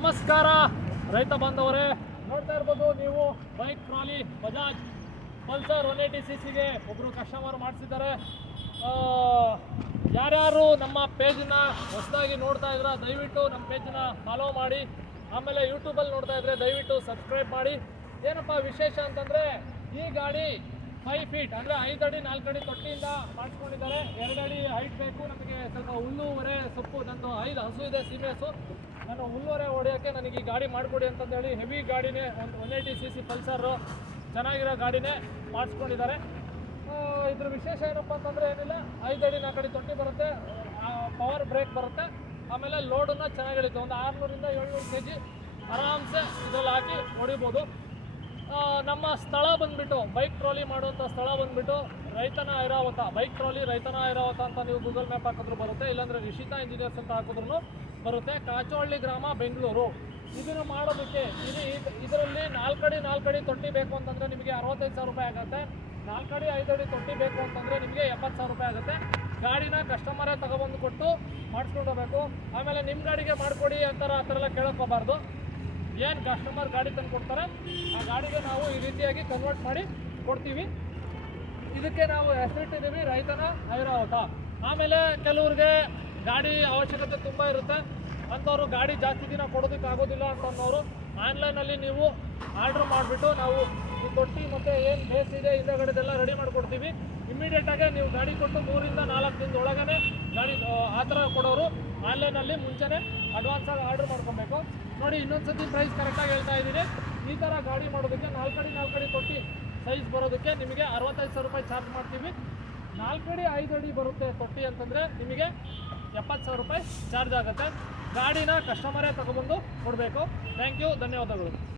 ನಮಸ್ಕಾರ, ರೈತ ಬಾಂಧವರೇ. ನೋಡ್ತಾ ಇರ್ಬೋದು ನೀವು bike trolley Bajaj Pulsar one eighty C ಸಿಗೆ ಒಬ್ಬರು ಕಸ್ಟಮರ್ ಮಾಡಿಸಿದ್ದಾರೆ. ಯಾರ್ಯಾರು ನಮ್ಮ ಪೇಜನ್ನ ಹೊಸದಾಗಿ ನೋಡ್ತಾ ಇದ್ರ, ದಯವಿಟ್ಟು ನಮ್ಮ ಪೇಜನ್ನ ಫಾಲೋ ಮಾಡಿ. ಆಮೇಲೆ ಯೂಟ್ಯೂಬಲ್ಲಿ ನೋಡ್ತಾ ಇದ್ರೆ ದಯವಿಟ್ಟು ಸಬ್ಸ್ಕ್ರೈಬ್ ಮಾಡಿ. ಏನಪ್ಪ ವಿಶೇಷ ಅಂತಂದರೆ, ಈ ಗಾಡಿ ಫೈವ್ ಫೀಟ್ ಅಂದರೆ ಐದು ಅಡಿ, ನಾಲ್ಕು ಅಡಿ ತೊಟ್ಟಿಯಿಂದ ಮಾಡಿಸ್ಕೊಂಡಿದ್ದಾರೆ. ಎರಡು ಅಡಿ ಹೈಟ್ ಬೇಕು, ನಮಗೆ ಸ್ವಲ್ಪ ಹುಲ್ಲುವರೆ ಸೊಪ್ಪು, ನಂದು ಐದು ಹಸು ಇದೆ, ಸೀಮೆ ಹಸು. ನಾನು ಮುನ್ನೂರೇ ಹೊಡೆಯೋಕ್ಕೆ ನನಗೆ ಈ ಗಾಡಿ ಮಾಡಿಕೊಡಿ ಅಂತಂದೇಳಿ ಹೆವಿ ಗಾಡಿನೇ, ಒಂದು one eighty C C Pulsar ಚೆನ್ನಾಗಿರೋ ಗಾಡಿನೇ ಮಾಡಿಸ್ಕೊಂಡಿದ್ದಾರೆ. ಇದ್ರ ವಿಶೇಷ ಏನಪ್ಪ ಅಂತಂದರೆ ಏನಿಲ್ಲ, ಐದು ಅಡಿ ನಾಲ್ಕು ಅಡಿ ತೊಟ್ಟಿ ಬರುತ್ತೆ ಪವರ್ ಬ್ರೇಕ್ ಬರುತ್ತೆ, ಆಮೇಲೆ ಲೋಡನ್ನು ಚೆನ್ನಾಗಿ ಇಳಿತೆ ಒಂದು ಆರುನೂರಿಂದ ಏಳ್ನೂರು ಕೆ ಜಿ ಆರಾಮ್ಸೆ ಇದ್ರಲ್ಲಿ ಹಾಕಿ ಹೊಡಿಬೋದು. ನಮ್ಮ ಸ್ಥಳ ಬಂದುಬಿಟ್ಟು ಬೈಕ್ ಟ್ರಾಲಿ ಮಾಡುವಂಥ ಸ್ಥಳ ಬಂದುಬಿಟ್ಟು ರೈತನ ಐರಾವತ ಬೈಕ್ ಟ್ರಾಲಿ ರೈತನ ಐರಾವತ ಅಂತ ನೀವು ಗೂಗಲ್ ಮ್ಯಾಪ್ ಹಾಕಿದ್ರು ಬರುತ್ತೆ, ಇಲ್ಲಾಂದರೆ ರಿಷಿತಾ ಇಂಜಿನಿಯರ್ಸ್ ಅಂತ ಹಾಕಿದ್ರು ಬರುತ್ತೆ. ಕಾಚೋಳ್ಳಿ ಗ್ರಾಮ, ಬೆಂಗಳೂರು. ಇದನ್ನು ಮಾಡೋದಕ್ಕೆ ಇದ್- ಇದರಲ್ಲಿ ನಾಲ್ಕಡಿ ನಾಲ್ಕಡಿ ತೊಟ್ಟಿ ಬೇಕು ಅಂತಂದರೆ ನಿಮಗೆ ಅರವತ್ತೈದು ಸಾವಿರ ರೂಪಾಯಿ ಆಗುತ್ತೆ. ನಾಲ್ಕಡಿ ಐದಡಿ ತೊಟ್ಟಿ ಬೇಕು ಅಂತಂದರೆ ನಿಮಗೆ ಎಪ್ಪತ್ತು ಸಾವಿರ ರೂಪಾಯಿ ಆಗುತ್ತೆ. ಗಾಡಿನ ಕಸ್ಟಮರೇ ತಗೊಬಂದು ಕೊಟ್ಟು ಮಾಡಿಸ್ಕೊಂಡು ಹೋಗ್ಬೇಕು ಆಮೇಲೆ ನಿಮ್ಮ ಗಾಡಿಗೆ ಮಾಡಿಕೊಡಿ ಅಂತಾರೆ, ಆ ಥರ ಎಲ್ಲ ಕೇಳೋಕ್ಕೋಗ್ಬಾರ್ದು ಏನು ಕಸ್ಟಮರ್ ಗಾಡಿ ತಂದು ಕೊಡ್ತಾರೆ, ಆ ಗಾಡಿಗೆ ನಾವು ಈ ರೀತಿಯಾಗಿ ಕನ್ವರ್ಟ್ ಮಾಡಿ ಕೊಡ್ತೀವಿ. ಇದಕ್ಕೆ ನಾವು ಹೆಸರಿಟ್ಟಿದ್ದೀವಿ ರೈತನ ಐರಾವತ. ಆಮೇಲೆ ಕೆಲವ್ರಿಗೆ ಗಾಡಿ ಅವಶ್ಯಕತೆ ತುಂಬ ಇರುತ್ತೆ. ಅಂಥವ್ರು ಗಾಡಿ ಜಾಸ್ತಿ ದಿನ ಕೊಡೋದಕ್ಕೆ ಆಗೋದಿಲ್ಲ ಅಂತ ಅನ್ನೋರು ಆನ್ಲೈನಲ್ಲಿ ನೀವು ಆರ್ಡ್ರ್ ಮಾಡಿಬಿಟ್ಟು ನಾವು ಈ ತೊಟ್ಟಿ ಮತ್ತು ಏನು ಬೇಸ್ ಇದೆ ಹಿಂದಗಡೆದೆಲ್ಲ ರೆಡಿ ಮಾಡಿಕೊಡ್ತೀವಿ. ಇಮ್ಮಿಡಿಯೇಟಾಗೆ ನೀವು ಗಾಡಿ ಕೊಟ್ಟು ಮೂರಿಂದ ನಾಲ್ಕು ದಿನದ ಒಳಗನೆ ಗಾಡಿ ಆ, ಥರ ಕೊಡೋರು ಆನ್ಲೈನಲ್ಲಿ ಮುಂಚೆನೇ ಅಡ್ವಾನ್ಸಾಗಿ ಆರ್ಡ್ರ್ ಮಾಡ್ಕೊಬೇಕು. ನೋಡಿ ಇನ್ನೊಂದ್ಸತಿ ಪ್ರೈಸ್ ಕರೆಕ್ಟಾಗಿ ಹೇಳ್ತಾ ಇದ್ದೀನಿ. ಈ ಥರ ಗಾಡಿ ಮಾಡೋದಕ್ಕೆ ನಾಲ್ಕಡಿ ನಾಲ್ಕಡಿ ತೊಟ್ಟಿ ಸೈಜ್ ಬರೋದಕ್ಕೆ ನಿಮಗೆ ಅರವತ್ತೈದು ಸಾವಿರ ರೂಪಾಯಿ ಚಾರ್ಜ್ ಮಾಡ್ತೀವಿ. ನಾಲ್ಕಡಿ ಐದು ಅಡಿ ಬರುತ್ತೆ ತೊಟ್ಟಿ ಅಂತಂದರೆ ನಿಮಗೆ ಎಪ್ಪತ್ತು ಸಾವಿರ ರೂಪಾಯಿ ಚಾರ್ಜ್ ಆಗುತ್ತೆ. ಗಾಡಿನ ಕಸ್ಟಮರೇ ತಗೊಬಂದು ಕೊಡಬೇಕು. ಥ್ಯಾಂಕ್ ಯು ಧನ್ಯವಾದಗಳು.